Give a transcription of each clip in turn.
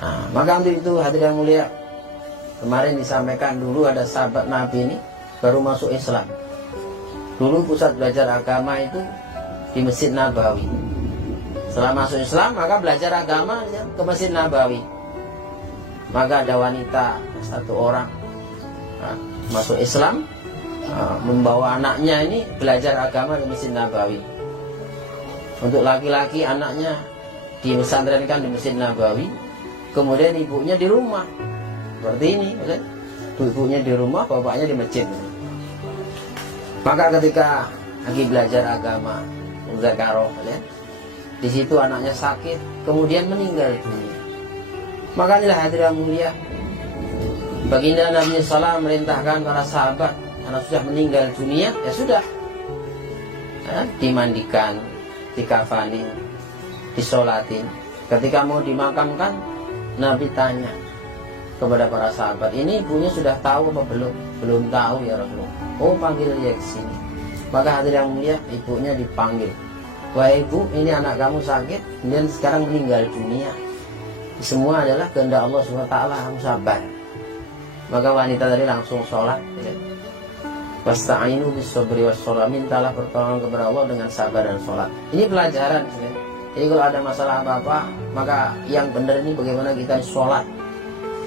Nah, maka untuk itu hadirin yang mulia, kemarin disampaikan dulu ada sahabat Nabi ini baru masuk Islam. Dulu pusat belajar agama itu di Masjid Nabawi. Setelah masuk Islam maka belajar agama ke Masjid Nabawi. Maka ada wanita satu orang masuk Islam, membawa anaknya ini belajar agama di Masjid Nabawi. Untuk laki-laki anaknya dimesantrenkan di Masjid Nabawi, kemudian ibunya di rumah seperti ini, ibunya di rumah, bapaknya di masjid. Maka ketika lagi belajar agama Zakaroh, di situ anaknya sakit, kemudian meninggal dunia. Maka inilah hadirin mulia, baginda Nabi SAW merintahkan para sahabat, karena sudah meninggal dunia, ya sudah, dimandikan, dikafanin, disolatin. Ketika mau dimakamkan, Nabi tanya kepada para sahabat, ini ibunya sudah tahu apa belum? Belum tahu ya Rasulullah. Oh, panggil dia ke sini. Maka hadirin yang mulia, ibunya dipanggil. Wahai ibu, ini anak kamu sakit, kemudian sekarang meninggal dunia. Semua adalah kehendak Allah SWT, kamu sabar. Maka wanita tadi langsung sholat. Wasta'inu bis-sabri was-shalah, mintalah pertolongan kepada Allah dengan sabar dan sholat. Ini pelajaran. Jadi kalau ada masalah apa-apa, maka yang benar ini bagaimana kita sholat.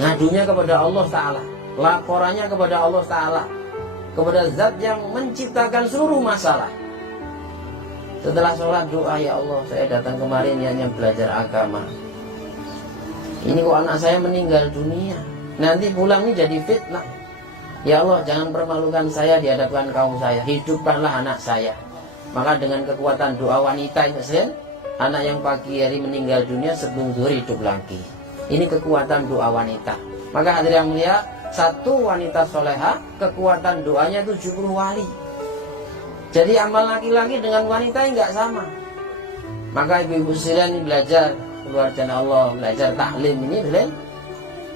Ngadunya kepada Allah Ta'ala, laporannya kepada Allah Ta'ala, kepada zat yang menciptakan seluruh masalah. Setelah sholat doa, ya Allah, saya datang kemarin hanya belajar agama. Ini kok anak saya meninggal dunia, nanti pulang ini jadi fitnah. Ya Allah, jangan permalukan saya di hadapan kaum saya, hidupkanlah anak saya. Maka dengan kekuatan doa wanita ini, anak yang pagi hari meninggal dunia sebelum zuhur hidup lagi. Ini kekuatan doa wanita. Maka hadirin yang mulia, satu wanita soleha, kekuatan doanya 70 wali. Jadi amal laki-laki dengan wanita enggak sama. Maka ibu-ibu sekalian ini belajar keluar jalan Allah, belajar taklim ini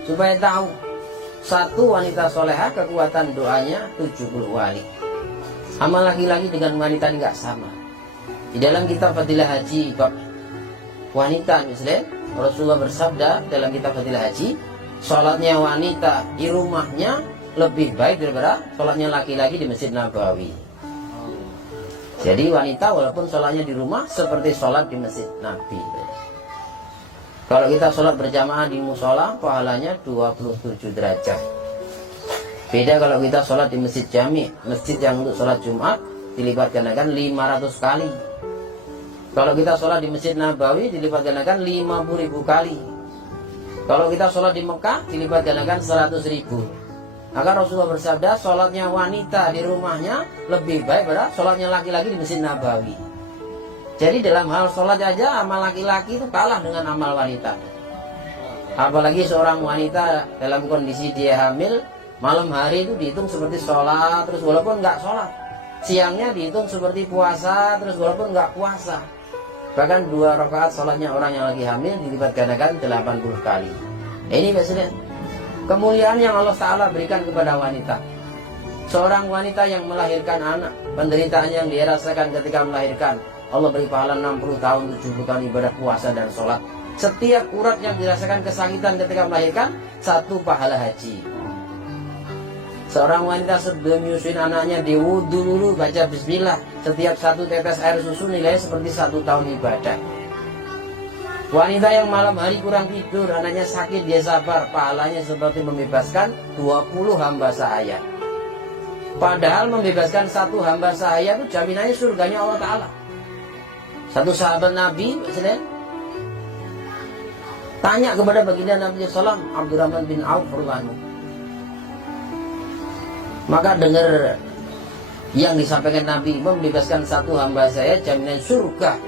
supaya tahu satu wanita soleha kekuatan doanya 70 wali. Amal laki-laki dengan wanita enggak sama. Di dalam kitab Fadilah Haji bab wanita misalnya, Rasulullah bersabda dalam kitab Fadilah Haji, sholatnya wanita di rumahnya lebih baik daripada sholatnya laki-laki di Masjid Nabawi. Jadi wanita walaupun sholatnya di rumah seperti sholat di Masjid Nabi. Kalau kita sholat berjamaah di musola, pahalanya 27 derajat. Beda kalau kita sholat di masjid jami, masjid yang untuk sholat Jumat, dilipat gandakan 500 kali. Kalau kita sholat di Masjid Nabawi, dilipat gandakan 50.000 kali. Kalau kita sholat di Mekah, dilipat gandakan 100.000. Maka Rasulullah bersabda, sholatnya wanita di rumahnya lebih baik pada sholatnya laki-laki di Masjid Nabawi. Jadi dalam hal sholat aja, amal laki-laki itu kalah dengan amal wanita. Apalagi seorang wanita dalam kondisi dia hamil, malam hari itu dihitung seperti sholat, terus walaupun nggak sholat. Siangnya dihitung seperti puasa, terus walaupun nggak puasa. Bahkan 2 rakaat sholatnya orang yang lagi hamil dilipat gandakan 80 kali. Ini maksudnya kemuliaan yang Allah Ta'ala berikan kepada wanita. Seorang wanita yang melahirkan anak, penderitaan yang dia rasakan ketika melahirkan, Allah beri pahala 60 tahun 70 tahun ibadah puasa dan sholat. Setiap urat yang dirasakan kesakitan ketika melahirkan, 1 pahala haji. Seorang wanita sebelum menyusuin anaknya diwudu dulu, baca bismillah. Setiap 1 tetes air susu nilainya seperti 1 tahun ibadah. Wanita yang malam hari kurang tidur, anaknya sakit, dia sabar, pahalanya seperti membebaskan 20 hamba sahaya. Padahal membebaskan 1 hamba sahaya itu jaminannya surganya Allah Ta'ala. Satu sahabat Nabi tanya kepada baginda Nabi SAW, Abdurrahman bin Auf radhiyallahu. Maka dengar yang disampaikan Nabi, membebaskan 1 hamba saya jaminan surga,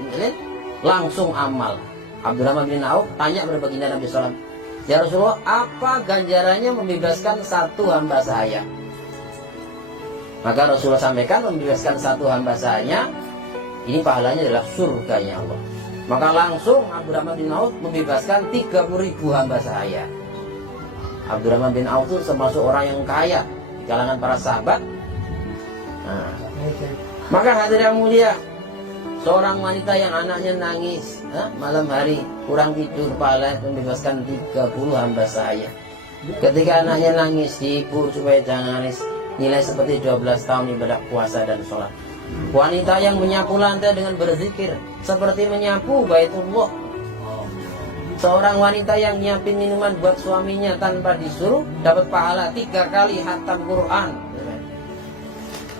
langsung amal. Abdurrahman bin Auf tanya kepada baginda Nabi SAW, ya Rasulullah, apa ganjarannya membebaskan 1 hamba saya? Maka Rasulullah sampaikan, membebaskan 1 hamba saya, ini pahalanya adalah surganya Allah. Maka langsung Abdurrahman bin Auf membebaskan 30.000 hamba sahaya. Abdurrahman bin Auf itu termasuk orang yang kaya di kalangan para sahabat. Maka hadirin yang mulia, seorang wanita yang anaknya nangis, malam hari kurang tidur, pahala membebaskan 30 hamba saya. Ketika anaknya nangis, dihibur supaya jangan nangis, nilai seperti 12 tahun ibadah puasa dan sholat. Wanita yang menyapu lantai dengan berzikir seperti menyapu Baitullah. Seorang wanita yang nyiapin minuman buat suaminya tanpa disuruh dapat pahala 3 kali khatam Quran.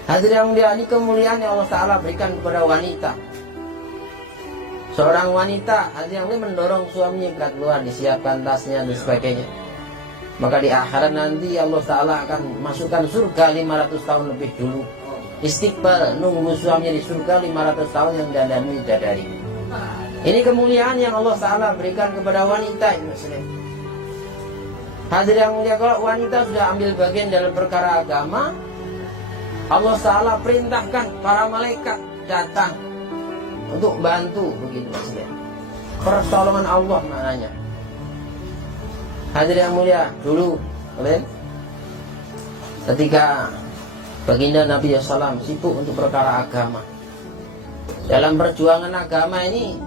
Hadirin yang mulia, ini kemuliaan yang Allah Ta'ala berikan kepada wanita. Seorang wanita hadirin yang mulia mendorong suaminya berangkat keluar, disiapkan tasnya dan sebagainya. Maka di akhirat nanti Allah Ta'ala akan masukkan surga 500 tahun lebih dulu. Istiqbal, nunggu suaminya di surga 500 tahun yang dandani bidadari. Ini kemuliaan yang Allah Ta'ala berikan kepada wanita ini. Hadirin yang mulia, kalau wanita sudah ambil bagian dalam perkara agama, Allah Ta'ala perintahkan para malaikat datang untuk bantu, begitu maksudnya. Pertolongan Allah maknanya. Hadirin yang mulia, dulu ketika baginda Nabi SAW sibuk untuk perkara agama, dalam perjuangan agama ini,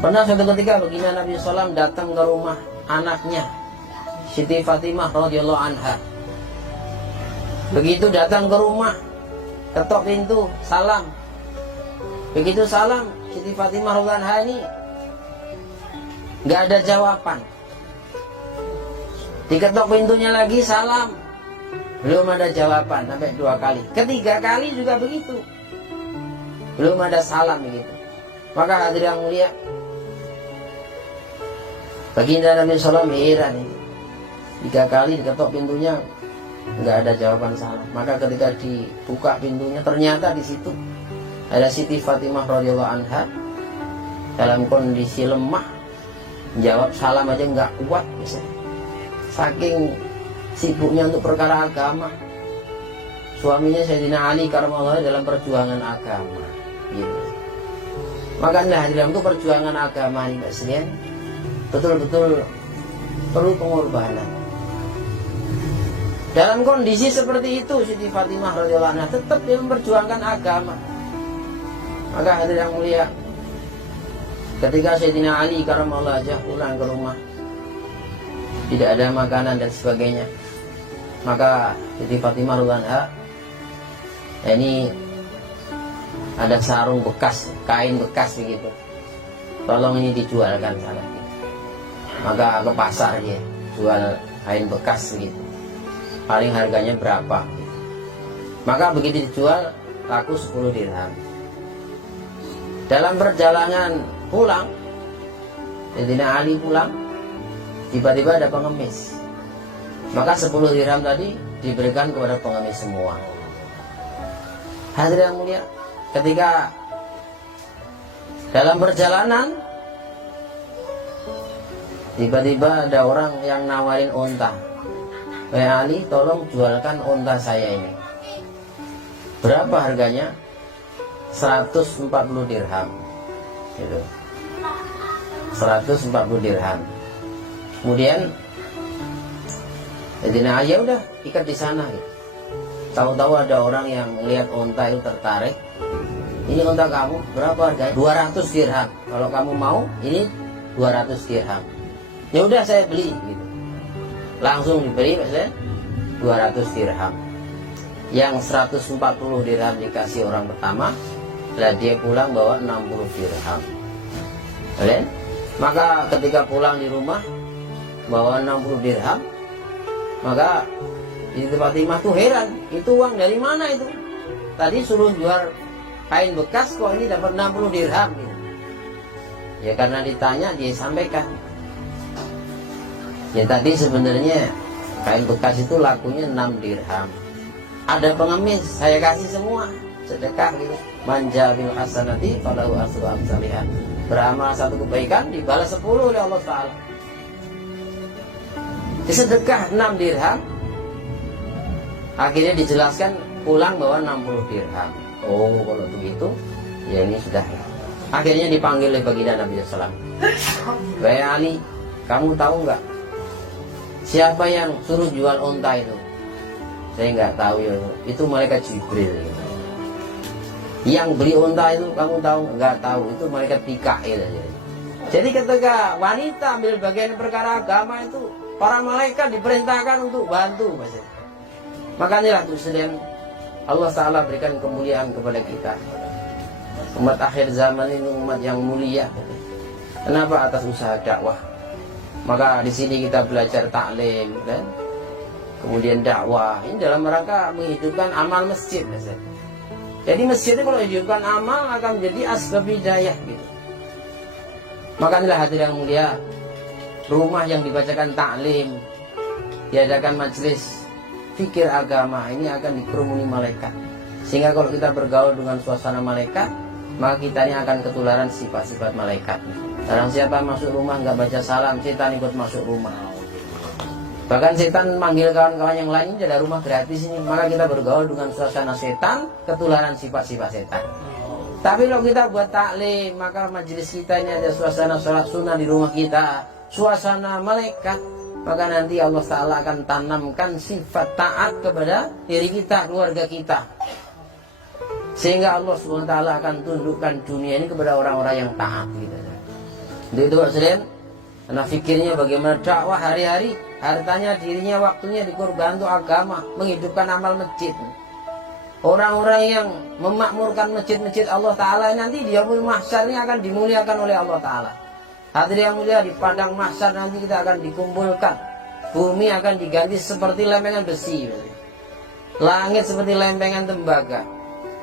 pernah suatu ketika baginda Nabi SAW datang ke rumah anaknya Siti Fatimah radhiyallahu anha. Begitu datang ke rumah, ketok pintu, salam. Begitu salam, Siti Fatimah radhiyallahu anha ini nggak ada jawaban. Diketok pintunya lagi, salam, belum ada jawaban sampai 2 kali. Ketiga kali juga begitu, belum ada salam begitu. Maka hadirin yang mulia, baginda Nabi SAW heran ini. 3 kali diketok pintunya nggak ada jawaban salam. Maka ketika dibuka pintunya, ternyata di situ ada Siti Fatimah radhiyallahu anha dalam kondisi lemah. Jawab salam aja nggak kuat misalnya. Saking sibuknya untuk perkara agama. Suaminya Sayyidina Ali karramallahu dalam perjuangan agama gitu. Makanya hadirin untuk perjuangan agama ini sekalian betul-betul perlu pengorbanan. Dalam kondisi seperti itu Siti Fatimah radhiyallahu anha tetap dia memperjuangkan agama. Maka hadirin yang mulia, ketika Sayyidina Ali karramallahu wajhah pulang ke rumah, tidak ada makanan dan sebagainya, maka Siti Fatimah radhiyallahu anha ini ada sarung bekas, kain bekas begitu, tolong ini dijualkan sana. Maka ke pasar dia jual kain bekas begitu, paling harganya berapa. Maka begitu dijual laku 10 dirham. Dalam perjalanan pulang, Sayyidina Ali pulang, tiba-tiba ada pengemis. Maka 10 dirham tadi diberikan kepada pengemis semua. Hadirin yang mulia, ketika dalam perjalanan tiba-tiba ada orang yang nawarin unta. "Wahai Ali, tolong jualkan unta saya ini." Berapa harganya? 140 dirham gitu. 140 dirham. Kemudian Sayyidina Ali, ya udah ikat di sana gitu. Tahu-tahu ada orang yang melihat unta itu tertarik. "Ini unta kamu, berapa harganya?" 200 dirham. "Kalau kamu mau, ini 200 dirham." "Ya udah saya beli," gitu. Langsung dibeli maksudnya 200 dirham. Yang 140 dirham dikasih orang pertama, lah dia pulang bawa 60 dirham. Oke? Maka ketika pulang di rumah bawa 60 dirham, maka Siti Fatimah tuh heran, itu uang dari mana itu? Tadi suruh jual kain bekas, kok ini dapat 60 dirham gitu. Ya karena ditanya dia sampaikan, ya tadi sebenarnya kain bekas itu lakunya 6 dirham. Ada pengemis, saya kasih semua sedekah gitu. Manja bil hasanati falahu asru amsalihah. Beramal satu kebaikan dibalas 10 oleh Allah Ta'ala. Sedekah 6 dirham. Akhirnya dijelaskan pulang bawa 60 dirham. Oh, kalau begitu ya ini sudah. Akhirnya dipanggil oleh baginda Nabi SAW. "Wahai Ali, kamu tahu nggak siapa yang suruh jual unta itu?" "Saya nggak tahu ya, itu malaikat Jibril." Yang beli unta itu kamu tahu? Enggak tahu, itu malaikat Mikail. Jadi ketika wanita ambil bagian perkara agama itu, para malaikat diperintahkan untuk bantu. Makanya Muslim, Allah Ta'ala berikan kemuliaan kepada kita. Umat akhir zaman ini umat yang mulia. Kenapa? Atas usaha dakwah. Maka di sini kita belajar taklim, kan? Kemudian dakwah. Ini dalam rangka menghidupkan amal masjid. Jadi masjid itu kalau hidupkan amal akan menjadi asbab hidayah gitu. Makanya hadirin yang mulia, rumah yang dibacakan taklim, diadakan majelis fikir agama, ini akan dikerumuni malaikat. Sehingga kalau kita bergaul dengan suasana malaikat, maka kita ini akan ketularan sifat-sifat malaikat. Barang siapa masuk rumah nggak baca salam, setan ikut masuk rumah. Bahkan setan manggil kawan-kawan yang lain, ada rumah gratis ini. Maka kita bergaul dengan suasana setan, ketularan sifat-sifat setan. Tapi kalau kita buat taklim, maka majelis kita ini ada suasana sholat sunnah di rumah kita, suasana malaikat. Maka nanti Allah Ta'ala akan tanamkan sifat taat kepada diri kita, keluarga kita. Sehingga Allah SWT akan tundukkan dunia ini kepada orang-orang yang taat gitu. Itu Pak Selain, karena fikirnya bagaimana dakwah hari-hari, hartanya, dirinya, waktunya dikorban untuk agama, menghidupkan amal masjid. Orang-orang yang memakmurkan masjid-masjid Allah Ta'ala nanti di yaumul mahsyar ini akan dimuliakan oleh Allah Ta'ala. Hadirin yang mulia, di padang mahsyar nanti kita akan dikumpulkan. Bumi akan diganti seperti lempengan besi. Langit seperti lempengan tembaga.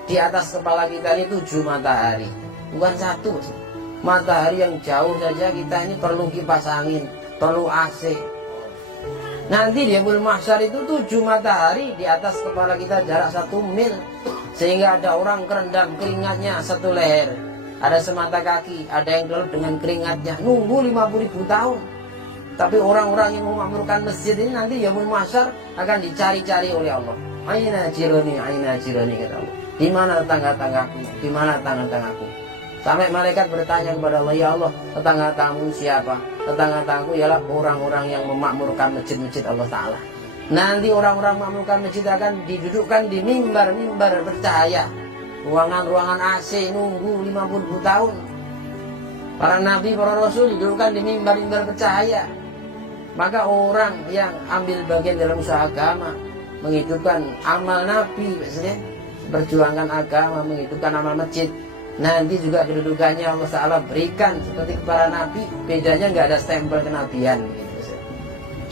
Di atas kepala kita ini 7 matahari. Bukan 1. Matahari yang jauh saja kita ini perlu kipas angin, perlu AC. Nanti di yaumul mahsyar itu 7 matahari di atas kepala kita jarak 1 mil. Sehingga ada orang kerendam keringatnya 1 leher. Ada semata kaki, ada yang gelap dengan keringatnya. Nunggu 50.000 tahun. Tapi orang-orang yang memakmurkan masjid ini nanti yaumul mahsyar akan dicari-cari oleh Allah. Aina jironi, kata Allah. Di mana tetangga-tanggaku? Di mana tetangga-tanggaku? Sampai malaikat bertanya kepada Allah, ya Allah, tetangga-tanggamu siapa? Tetangga-tanggaku ialah orang-orang yang memakmurkan masjid-masjid Allah Ta'ala. Nanti orang-orang memakmurkan masjid akan didudukkan di mimbar-mimbar bercahaya. Ruangan-ruangan AC nunggu 50 tahun. Para nabi, para rasul didudukkan di mimbar-mimbar bercahaya. Maka orang yang ambil bagian dalam usaha agama, menghidupkan amal nabi, berjuangkan agama, menghidupkan amal masjid, nanti juga kedudukannya Allah Ta'ala berikan seperti para nabi, bedanya nggak ada stempel kenabian gitu.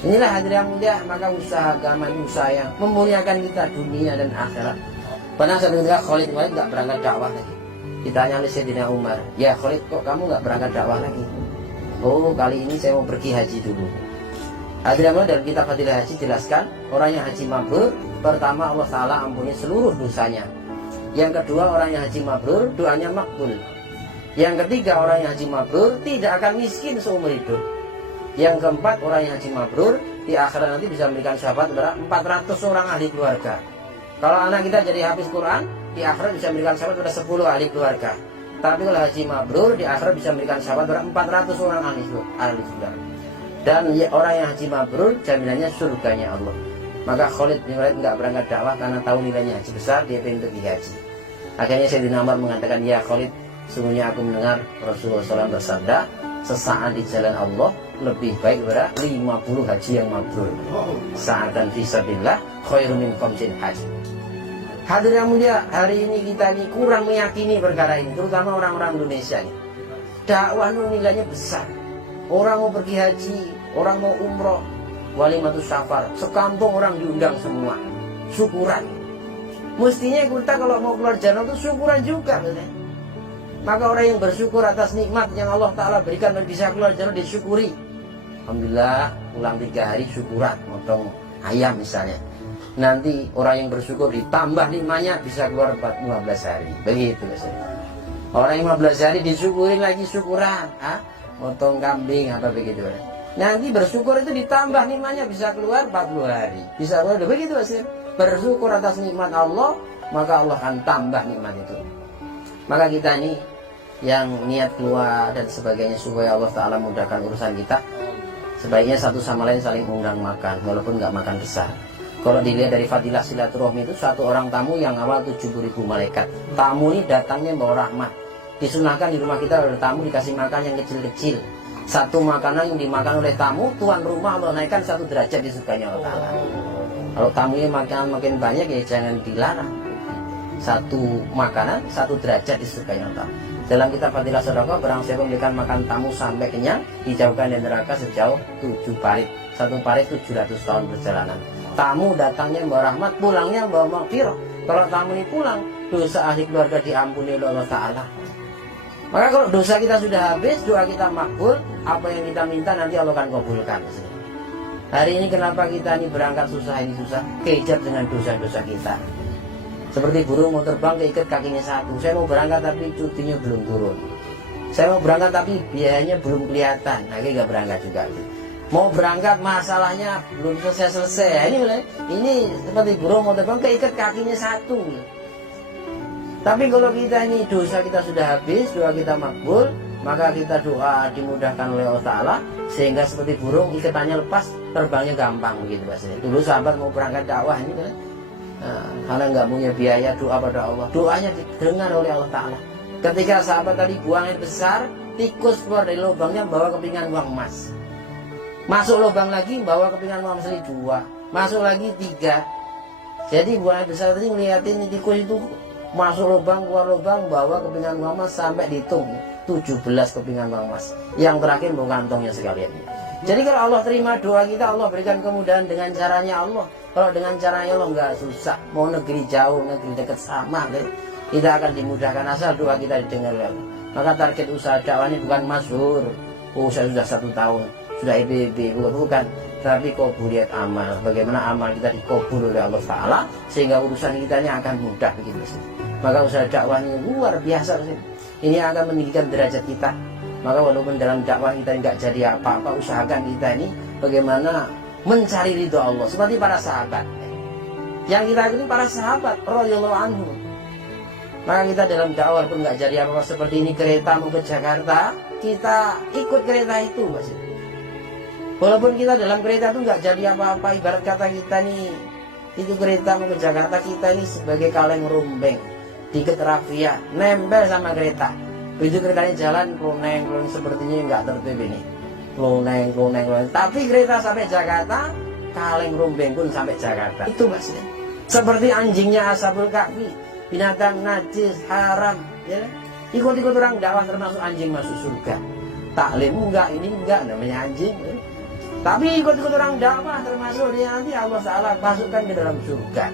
Inilah hadirin yang mulia, maka usaha agama ini usaha yang memuliakan kita dunia dan akhirat. Pernah satu ketika Khalid nggak berangkat dakwah lagi. Ditanya oleh Sayyidina Umar, ya Khalid, kok kamu nggak berangkat dakwah lagi? Oh, kali ini saya mau pergi haji dulu. Hadirin dalam kitab Fadilah Haji jelaskan, orang yang haji mabrur, pertama Allah Ta'ala ampuni seluruh dosanya. Yang kedua, orang yang haji mabrur, doanya makbul. Yang ketiga, orang yang haji mabrur tidak akan miskin seumur hidup. Yang keempat, orang yang haji mabrur di akhirat nanti bisa memberikan syafaat kepada 400 orang ahli keluarga. Kalau anak kita jadi hafiz Quran, di akhirat bisa memberikan syafaat kepada 10 ahli keluarga. Tapi kalau haji mabrur, di akhirat bisa memberikan syafaat kepada 400 orang ahli keluarga. Dan orang yang haji mabrur, jaminannya surganya Allah. Maka Khalid bin Walid nggak berangkat dakwah karena tahu nilainya haji besar, dia pengen pergi haji. Akhirnya Sayyidina Umar mengatakan, ya Khalid, sungguhnya aku mendengar Rasulullah SAW bersabda, sesaat di jalan Allah lebih baik daripada 50 haji yang mabrur. Sa'atan fisabilillah khairum min khamsin haji. Hadirin yang mulia, hari ini kita ini kurang meyakini perkara ini, terutama orang-orang Indonesia ini. Dakwah itu nilainya besar. Orang mau pergi haji, orang mau umroh, walimatus safar, sekampung orang diundang semua, syukuran. Mestinya kita kalau mau keluar jalan itu syukuran juga, betul? Maka orang yang bersyukur atas nikmat yang Allah Ta'ala berikan dan bisa keluar jalan disyukuri. Alhamdulillah, pulang 3 hari syukuran, potong ayam misalnya. Nanti orang yang bersyukur ditambah nikmatnya bisa keluar 15 hari, begitu misalnya. Orang yang 15 hari disyukurin lagi syukuran, potong kambing apa begitu. Nanti bersyukur itu ditambah nikmatnya bisa keluar 40 hari. Bisa keluar begitu Mas. Bersyukur atas nikmat Allah, maka Allah akan tambah nikmat itu. Maka kita ini yang niat keluar dan sebagainya supaya Allah Ta'ala mudahkan urusan kita, sebaiknya satu sama lain saling undang makan, walaupun nggak makan besar. Kalau dilihat dari fadilah silaturahmi itu, satu orang tamu yang awal 70.000 malaikat. Tamu ini datangnya bawa rahmat. Disunahkan di rumah kita ada tamu dikasih makan yang kecil-kecil. Satu makanan yang dimakan oleh tamu, tuan rumah Allah naikkan 1 derajat di surganya Allah Ta'ala. Kalau tamunya makin banyak ya jangan dilarang. Satu makanan 1 derajat di surganya Allah Ta'ala. Dalam kitab Fadilah Sedekah, barang siapa memberikan makan tamu sampai kenyang, dijauhkan dari neraka sejauh 7 parit. 1 parit 700 tahun perjalanan. Tamu datangnya membawa rahmat, pulangnya membawa maghfirah. Kalau tamu ini pulang, dosa ahli keluarga diampuni oleh Allah Ta'ala. Maka kalau dosa kita sudah habis, doa kita makbul, apa yang kita minta nanti Allah akan kabulkan. Hari ini kenapa kita ini berangkat susah, ini susah? Kejar dengan dosa-dosa kita. Seperti burung mau terbang, keikat kakinya satu. Saya mau berangkat tapi cutinya belum turun. Saya mau berangkat tapi biayanya belum kelihatan. Nah, ini nggak berangkat juga. Mau berangkat masalahnya belum selesai. Ini seperti burung mau terbang, keikat kakinya satu. Tapi kalau kita ini dosa kita sudah habis, doa kita makbul, maka kita doa dimudahkan oleh Allah Ta'ala, sehingga seperti burung ikatannya lepas, terbangnya gampang begitu bahasanya. Dulu sahabat mau berangkat dakwah ini kan, karena nggak punya biaya, doa pada Allah, doanya didengar oleh Allah Ta'ala. Ketika sahabat tadi buang air besar, tikus keluar dari lubangnya bawa kepingan uang emas. Masuk lubang lagi bawa kepingan uang asli 2, masuk lagi 3. Jadi buang air besar tadi ngeliatin tikus itu masuk lubang, keluar lubang, bawa kepingan uang emas sampai dihitung 17 kepingan uang emas. Yang terakhir bawa kantongnya sekalian. Jadi kalau Allah terima doa kita, Allah berikan kemudahan dengan caranya Allah. Kalau dengan caranya Allah nggak susah. Mau negeri jauh, negeri dekat sama, kita akan dimudahkan asal doa kita didengar oleh Allah. Maka target usaha dakwah ini bukan masyhur. Oh, saya sudah 1 tahun, sudah EBB, bukan. Tapi qabuliat amal, bagaimana amal kita dikabul oleh Allah Ta'ala, sehingga urusan kita ini akan mudah begitu. Maka usaha dakwah ini luar biasa. Ini akan meninggikan derajat kita. Maka walaupun dalam dakwah kita nggak jadi apa-apa, usahakan kita ini bagaimana mencari ridho Allah, seperti para sahabat. Yang kita ikuti para sahabat radhiyallahu anhu. Maka kita dalam dakwah pun nggak jadi apa-apa, seperti ini kereta mau ke Jakarta, kita ikut kereta itu, Mas. Walaupun kita dalam kereta itu nggak jadi apa-apa, ibarat kata kita nih, itu kereta mau ke Jakarta, kita ini sebagai kaleng rumbeng, diket rafia, nempel sama kereta. Begitu keretanya jalan, kloneng sepertinya nggak tertib ini. Kloneng. Tapi kereta sampai Jakarta, kaleng rumbeng pun sampai Jakarta. Itu maksudnya. Seperti anjingnya Ashabul Kahfi, binatang najis, haram, ya. Ikut-ikut orang dakwah termasuk anjing masuk surga. Taklim enggak, ini enggak, namanya anjing. Ya. Tapi ikut-ikut orang dakwah termasuk dia nanti Allah Ta'ala masukkan ke dalam surga.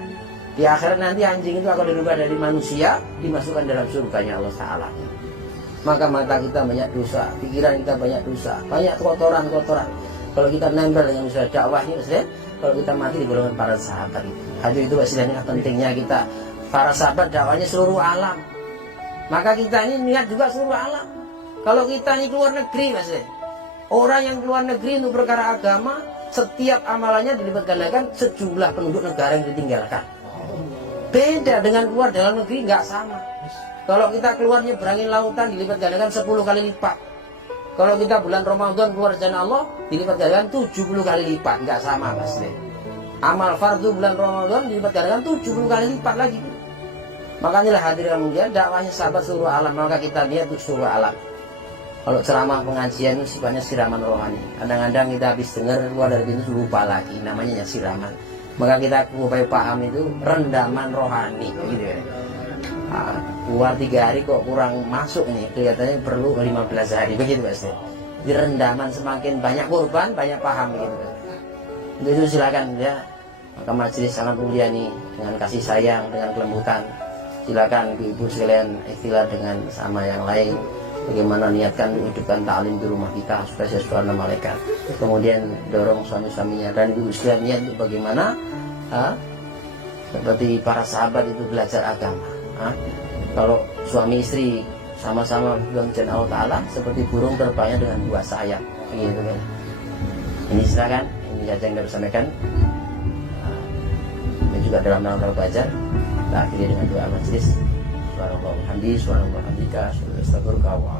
Di akhirat nanti anjing itu akan dirubah dari manusia, dimasukkan dalam surganya Allah Ta'ala. Maka mata kita banyak dosa, pikiran kita banyak dosa, banyak kotoran-kotoran. Kalau kita nempel dengan usaha dakwah ini, kalau kita mati di golongan para sahabat itu. Itu istilahnya pentingnya kita. Para sahabat dakwahnya seluruh alam. Maka kita ini niat juga seluruh alam. Kalau kita ini keluar negeri, Mas. Orang yang keluar negeri untuk perkara agama, setiap amalannya dilipat gandakan sejumlah penduduk negara yang ditinggalkan. Beda dengan keluar dalam negeri, nggak sama. Kalau kita keluar nyebrangin lautan, dilipat gandakan 10 kali lipat. Kalau kita bulan Ramadan keluar jalan Allah, dilipat gandakan 70 kali lipat, nggak sama, Mas. Amal fardu bulan Ramadan dilipat gandakan 70 kali lipat lagi. Makanya hadirin mulia, dakwahnya sahabat seluruh alam, maka kita lihat untuk seluruh alam. Kalau ceramah pengajian itu sifatnya siraman rohani. Kadang-kadang kita habis dengar keluar dari pintu lupa lagi, namanya siraman. Maka kita supaya paham itu rendaman rohani, gitu ya. Keluar 3 hari kok kurang masuk nih, kelihatannya perlu 15 hari, begitu Mas. Di rendaman semakin banyak korban, banyak paham begitu. Untuk itu silakan ya. Maka majelis sangat mulia nih dengan kasih sayang, dengan kelembutan. Silakan ibu sekalian ikhtiar dengan sama yang lain. Bagaimana niatkan menghidupkan ta'lim di rumah kita supaya sesuai nama malaikat. Kemudian dorong suami-suaminya dan ibu sekalian niat untuk bagaimana seperti para sahabat itu belajar agama. Kalau suami istri sama-sama berjuang jalan Allah Ta'ala, seperti burung terbangnya dengan 2 sayap, begitu kan. Ini silakan, ini saja yang dapat sampaikan. Dan juga dalam rangka belajar, kita akhiri dengan doa majelis. Subhanallah, hamdi, subhanallah, hamdika, astagfirullah.